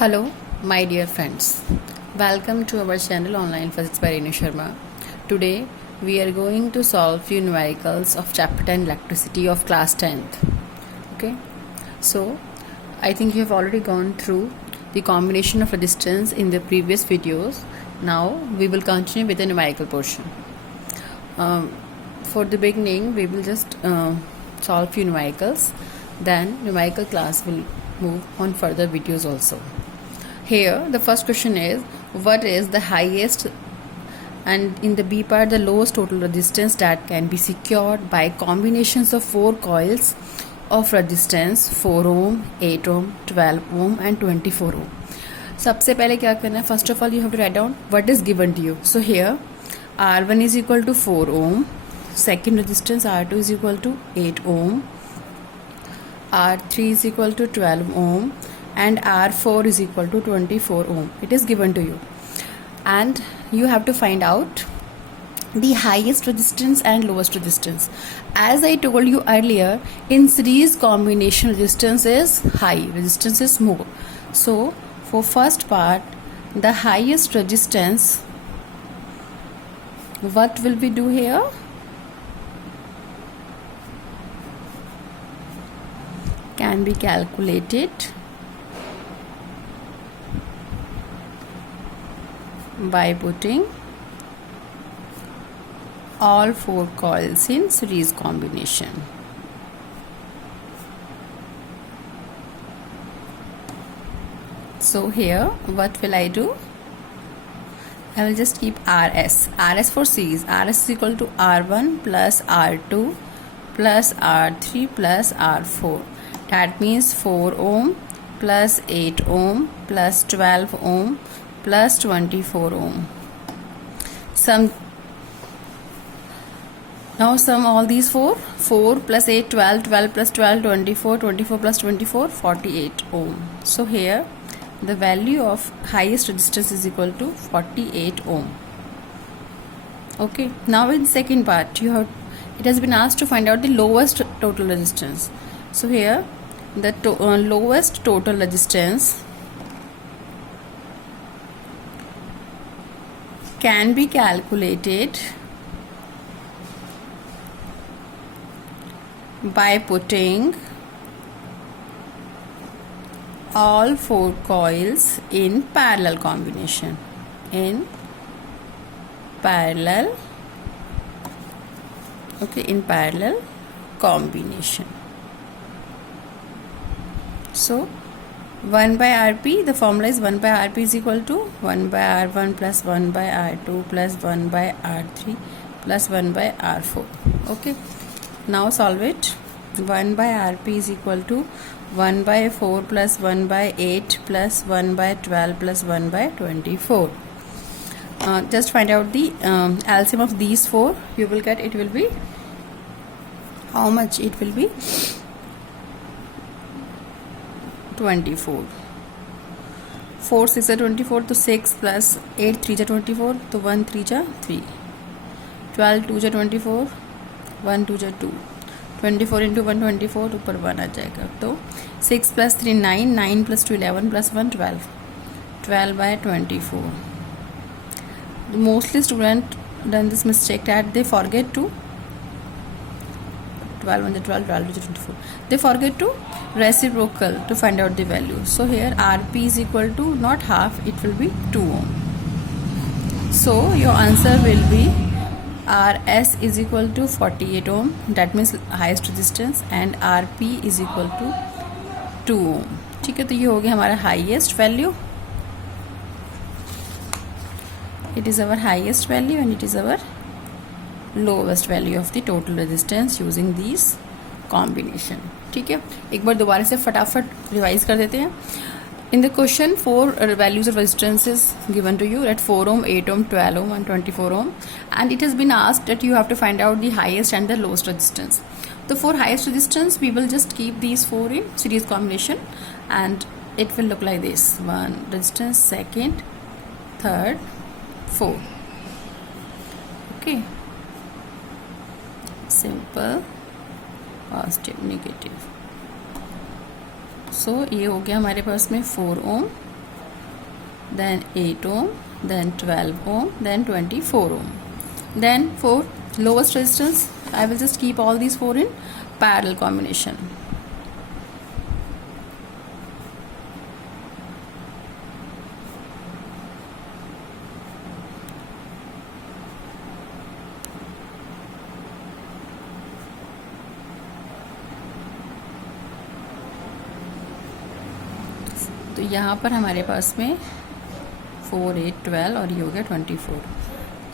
Hello, my dear friends. Welcome to our channel Online Physics by Renu Sharma. Today, we are going to solve few numericals of chapter 10 electricity of class 10th. Okay, so I think you have already gone through the combination of resistance in the previous videos. Now, we will continue with the numerical portion. For the beginning, we will just solve few numericals. Then, numerical class will move on further videos also. Here, the first question is, what is the highest and in the B part the lowest total resistance that can be secured by combinations of 4 coils of resistance 4 ohm, 8 ohm, 12 ohm and 24 ohm. सबसे पहले क्या करना है? First of all, you have to write down what is given to you. So here, R1 is equal to 4 ohm, second resistance R2 is equal to 8 ohm, R3 is equal to 12 ohm and R4 is equal to 24 ohm. It is given to you and you have to find out the highest resistance and lowest resistance. As I told you earlier, in series combination resistance is high, resistance is more. So for first part, the highest resistance, what will we do here? Can be calculated by putting all 4 coils in series combination. So here what will I do? I will just keep RS for series. RS is equal to R1 plus R2 plus R3 plus R4. That means 4 ohm plus 8 ohm plus 12 ohm plus 24 ohm. Now sum all these 4 plus 8 12, 12 plus 12 24, 24 plus 24 48 ohm. So here the value of highest resistance is equal to 48 ohm. Okay, now in second part it has been asked to find out the lowest total resistance. So here the lowest total resistance can be calculated by putting all 4 coils in parallel combination. In parallel combination. So 1 by Rp, the formula is 1 by Rp is equal to 1 by R1 plus 1 by R2 plus 1 by R3 plus 1 by R4. Okay, now solve it. 1 by Rp is equal to 1 by 4 plus 1 by 8 plus 1 by 12 plus 1 by 24. Just find out the LCM of these 4. You will get, it will be, how much it will be? 24. 4 6 are 24, तो 6 plus 8 3 जा 24, तो 1 3 जा 3, 12 2 जा 24, 1 2 जा 2, 24 into 1 24, ऊपर 1 आ जाएगा. तो 6 plus 3 9, 9 plus 2 11 plus 1 12, 12 by 24. Mostly student done this mistake that they forget to 12 1 12, 12 2 24. They forget to reciprocal to find out the value. So here Rp is equal to not half, it will be 2 ohm. So your answer will be Rs is equal to 48 ohm, that means highest resistance, and Rp is equal to 2 ohm. ठीक है, तो ये हो गया हमारा highest value. It is our highest value and it is our lowest value of the total resistance using these combination. ठीक है, एक बार दोबारा से फटाफट रिवाइज कर देते हैं. In the question, 4 values of resistance is given to you at 4 ohm, 8 ohm, 12 ohm and 24 ohm, and it has been asked that you have to find out the highest and the lowest resistance. So for highest resistance, we will just keep these 4 in series combination and it will look like this. 1 resistance, second, third, 4. Okay, simple, positive, negative. सो ये हो गया हमारे पास में 4 ओम then 8 ohm, then 12 ohm, then 24 ohm. Then for lowest resistance, I will just keep all these four in parallel combination. तो यहाँ पर हमारे पास में 4, 8, 12 और ये हो गया 24.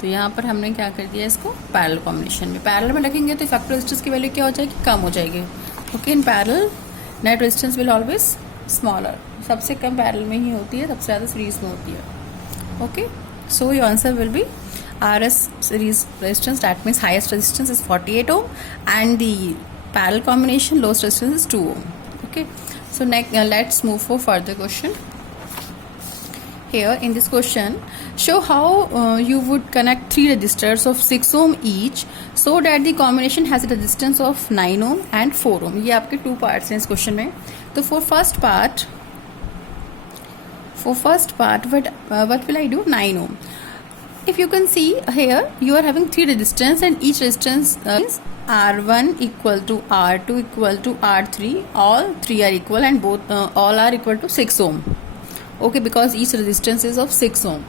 तो यहाँ पर हमने क्या कर दिया इसको पैरेलल कॉम्बिनेशन में. पैरेलल में रखेंगे तो इफेक्टिव रेजिस्टेंस की वैल्यू क्या हो जाएगी, कम हो जाएगी. Okay, in parallel net resistance will always smaller. सबसे कम पैरेलल में ही होती है, सबसे ज़्यादा सीरीज में होती है. Okay, so your answer will be RS series resistance, that means highest resistance is 48 ohm and the parallel combination lowest resistance is 2 ohm. Okay, so next let's move for further question. Here in this question, show how you would connect three resistors of 6 ohm each so that the combination has a resistance of 9 ohm and 4 ohm. ये आपके two parts हैं इस question में. तो for first part what will I do? 9 ohm. If you can see here, you are having three resistance and each resistance is R1 equal to R2 equal to R3. All three are equal and both all are equal to 6 ohm. Okay, because each resistance is of 6 ohm.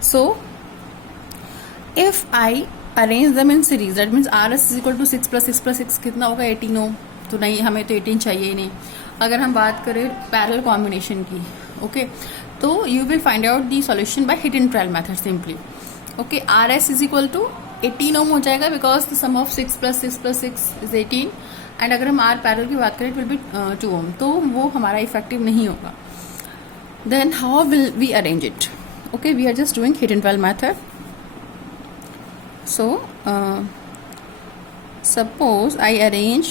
So if I arrange them in series, that means RS is equal to 6 plus 6 plus 6 कितना होगा 18 ohm. तो नहीं, हमें तो 18 चाहिए ही नहीं. अगर हम बात करें पैरेलल कॉम्बिनेशन की, ओके, तो you will find out the solution by hit and trial method simply. Okay, RS is equal to 18 ohm हो जाएगा because the sum of 6 plus 6 plus 6 is 18. And अगर हम R पैरेलल की बात करें it will be 2 ओम, तो वो हमारा इफेक्टिव नहीं होगा. Then how will we arrange it? Okay, we are just doing hit and trial method. So suppose I arrange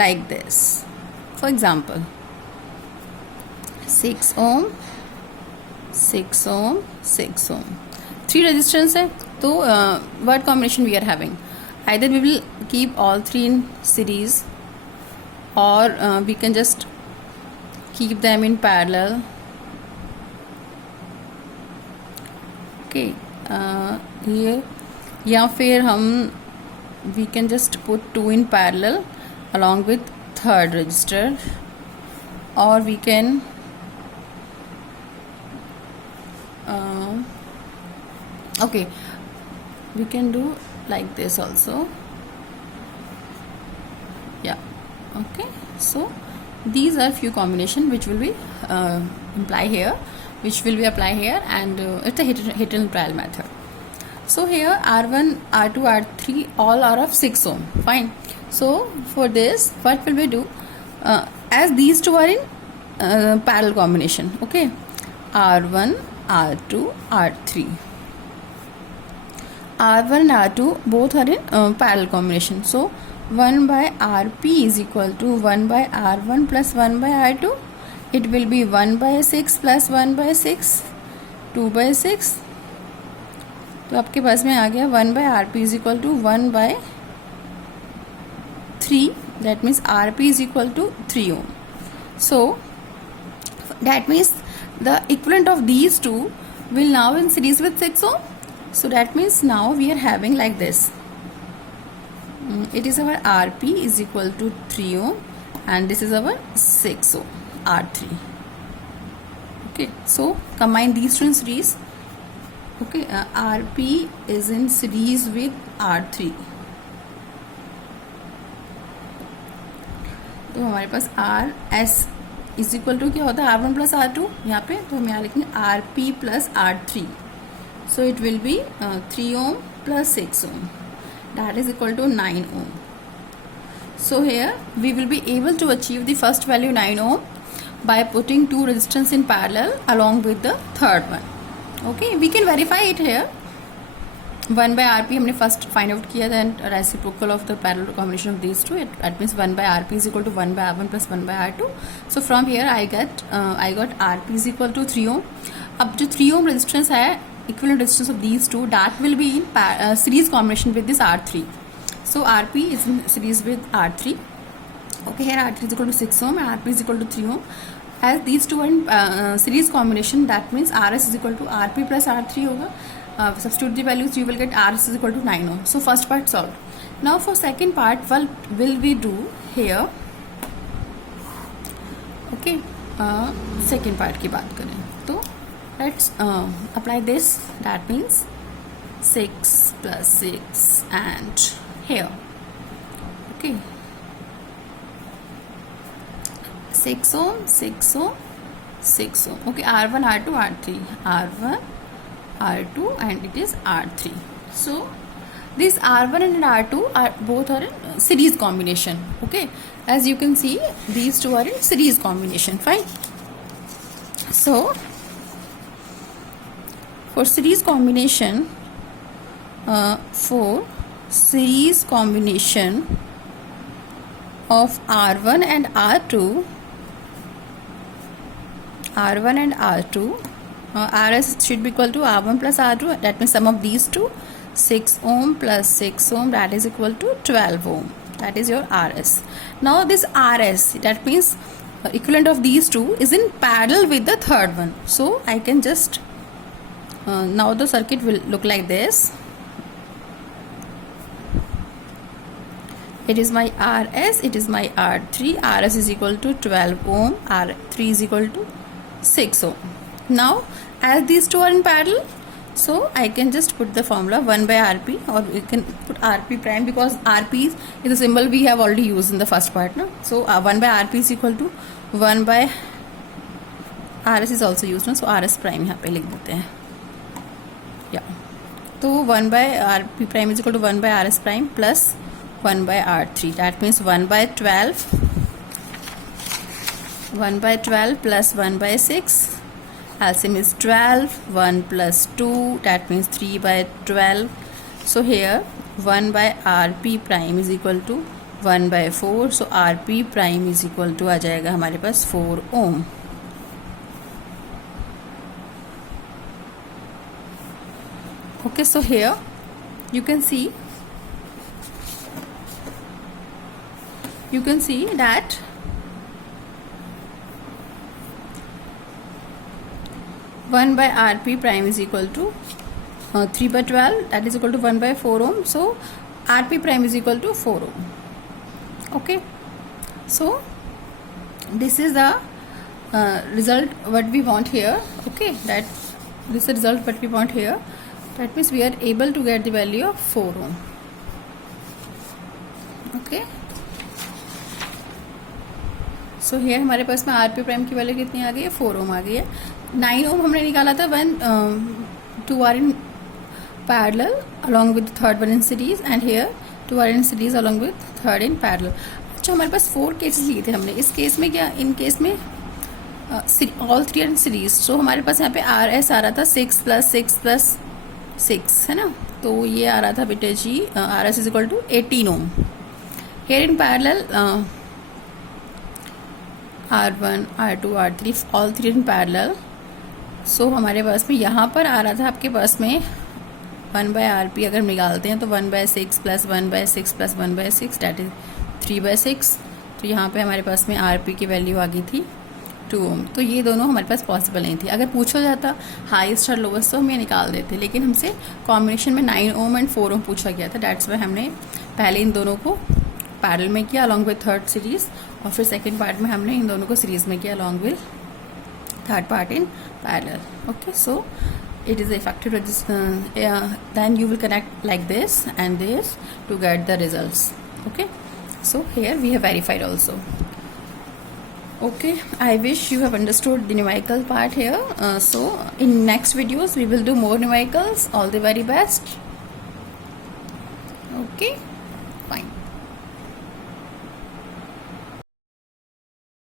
like this. For example, 6 ohm, 6 ohm, 6 ohm. Three resistance है, तो what combination we are having? Either we will keep all three in series or we can just keep them in parallel. Okay, ये या फिर हम we can just put two in parallel along with third register, or we can okay, we can do like this also. Yeah, okay, so these are few combination which will be apply here, and it's a hit and trial method. So here R1, R2, R3 all are of 6 ohm. Fine. So for this, what will we do? As these two are in parallel combination, okay, R1, R2, R3. R1 and R2 both are in parallel combination. So 1 by Rp is equal to 1 by R1 plus 1 by R2. It will be 1 by 6 plus 1 by 6, 2 by 6. तो आपके पास में आ गया 1 by Rp is equal to 1 by 3. That means Rp is equal to 3 ohm. So that means the equivalent of these two will now in series with 6 ohm. So that means now we are having like this. It is our Rp is equal to 3 ohm and this is our 6 ohm, R3. Okay, so combine these two in series. Okay, Rp is in series with R3. तो हमारे पास RS is equal to क्या होता है R1 plus R2 यहाँ पे, तो हम यहाँ लिखेंगे Rp plus R3. So it will be 3 ohm plus 6 ohm. That is equal to 9 ohm. So here we will be able to achieve the first value 9 ohm by putting two resistance in parallel along with the third one. Okay, we can verify it here. 1 by Rp हमने first find out किया, then reciprocal of the parallel combination of these two. That means 1 by Rp is equal to 1 by R1 plus 1 by R2. So from here I got Rp is equal to 3 ohm. अब जो 3 ohm resistance है, equivalent resistance of these two, that will be in series combination with this R3. So Rp is in series with R3. Okay, here R3 is equal to 6 ohm and Rp is equal to 3 ohm. as these two are in series combination, that means RS is equal to RP plus R3 होगा. Substitute the values, you will get RS is equal to 9 ohm. So first part solved. Now for second part, what will we do here? Okay, second part की बात करें तो let's apply this. That means 6 plus 6 and here. Okay, 6 ohm, 6 ohm, 6 ohm. Okay, R1, R2, R3, R1, R2, and it is R3. So these R1 and R2 are both are in series combination. Okay, as you can see, these two are in series combination. Fine. So for series combination, of R1 and R2, RS should be equal to R1 plus R2. That means sum of these two, 6 ohm plus 6 ohm, that is equal to 12 ohm. That is your RS. Now this RS, that means equivalent of these two is in parallel with the third one. So I can just now the circuit will look like this. It is my RS, it is my R3. RS is equal to 12 ohm, R3 is equal to 6 ohm. Now as these two are in parallel, so I can just put the formula 1 by RP, or we can put RP prime, because RP is a symbol we have already used in the first part. No? So 1 by RP is equal to 1 by RS is also used. No? So RS prime यहाँ पे लिख देते हैं. Yeah. तो 1 by RP prime is equal to 1 by RS prime plus 1 by R3. That means 1 by 12 plus 1 by 6. LCM is 12. 1 plus 2, that means 3 by 12. So here 1 by RP prime is equal to 1 by 4. So RP prime is equal to आ जाएगा हमारे पास 4 ohm. Okay, so here you can see that one by RP prime is equal to 3 by 12, that is equal to 1 by 4 ohm. So RP prime is equal to 4 ohm. Okay, so this is the result what we want here. Okay, that this is the result what we want here. That means we are able to get the value of 4 ohm. Okay, so here हमारे पास में RP prime की value कितनी आ गई है, 4 ओम आ गई है. 9 ओम हमने निकाला था when 2 are in parallel along with the third one in series, and here 2 are in series along with third in parallel. अच्छा, हमारे पास 4 केसेस लिए थे हमने. इस केस में क्या, इन केस में ऑल 3 आर इन सीरीज. सो हमारे पास यहाँ पे RS आ रहा था 6 प्लस 6 प्लस 6, है ना. तो ये आ रहा था बेटे जी RS is equal to 18 ohm. Here in parallel R1, R2, R3, all 3 in parallel. So हमारे पास में यहाँ पर आ रहा था आपके पास में 1 बाय RP अगर निकालते हैं तो 1 by 6 plus 1 by 6 plus 1 by 6, that is 3 by 6. तो यहाँ पे हमारे पास में RP की वैल्यू आ गई थी 2 ओम. तो ये दोनों हमारे पास पॉसिबल नहीं थी. अगर पूछा जाता हाईएस्ट और लोवेस्ट तो हम ये निकाल देते, लेकिन हमसे कॉम्बिनेशन में 9 ओम एंड 4 ओम पूछा गया था. डैट्स वाई हमने पहले इन दोनों को पैरेलल में किया अलॉन्ग विद थर्ड सीरीज, और फिर सेकेंड पार्ट में हमने इन दोनों को सीरीज में किया along with third part in parallel. Okay, so it is effective then you will connect like this and this to get the results. Okay, so here we have verified also. Okay, I wish you have understood the numerical part here. So in next videos we will do more numericals. All the very best. Okay, fine.